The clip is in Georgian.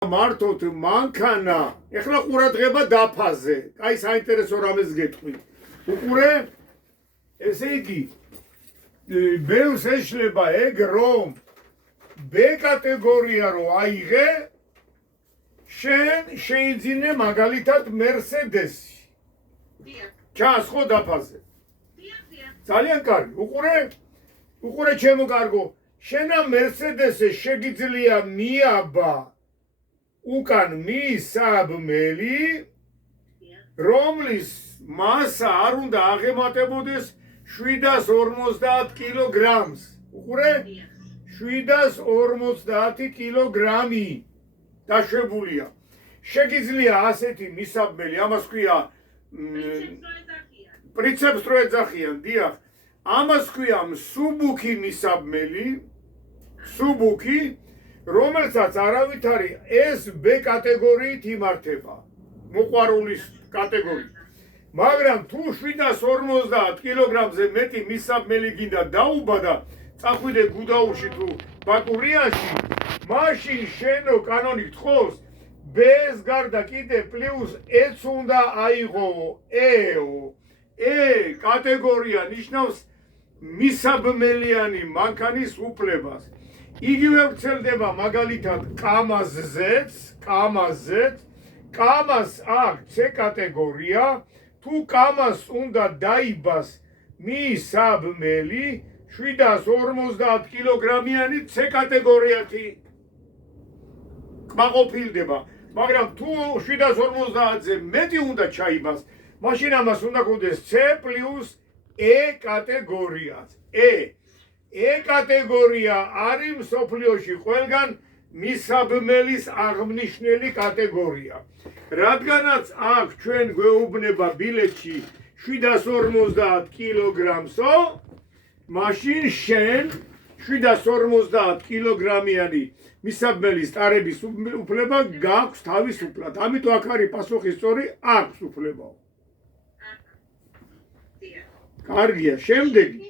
მართოთ მანქანა ეხლა ყურადღება დაფაზე აი საინტერესო რამეს გეტყვი უყურე ესე იგი ბევრს ეშლება ეგ რომ B კატეგორია რო აიღე შენ შეიძინე მაგალითად Mercedes-ი ჩას ხო დაფაზე ძალიან კარგი უყურე ჩემო კარგო შენა Mercedes-ე შეგიძლია მიაბა უკან მისაბმელი რომლის მასა არ უნდა აღემატებოდეს 750 კილოგრამს უყურე 750 კილოგრამი დაშვებულია შეგიძლია ასეთი მისაბმელი ამას ქვია პრინციპს რო ეძახიან დიახ ამას ქვია მსუბუქი მისაბმელი მსუბუქი რომელსაც არავითარი ეს B კატეგორიით იმართება მოყვარულის კატეგორიით მაგრამ თუ 750 კილოგრამზე მეტი მისაბმელი გინდა დაუბადა წახვიდე გუდაურში თუ ბაკურიაში მაშინ შენო კანონით ხოს B-ს გარდა კიდე პლუს E-ს უნდა აიღო E კატეგორია ნიშნავს მისაბმელიანი მანქანის უფლებას იგივე ვრცელდება მაგალითად კამაზზეც კამას აქვს C კატეგორია თუ კამას უნდა დაიბას მისაბმელი 750 კილოგრამიანი C კატეგორიათი კმაყოფილდება მაგრამ თუ 750-ზე მეტი უნდა ჩაიბას მაშინ ამას უნდა გქონდეს C პლუს E კატეგორიაც E კატეგორია არის მსოფლიოში ყველგან მისაბმელის აღმნიშვნელი კატეგორია რადგანაც აქ ჩვენ გვეუბნება ბილეთში 750 კილოგრამსო მაშინ შენ 750 კილოგრამიანი მისაბმელის ტარების უფლება გაქვს თავისუფლად ამიტომ აქ არის პასუხი სწორი აქვს უფლება კარგია შემდეგი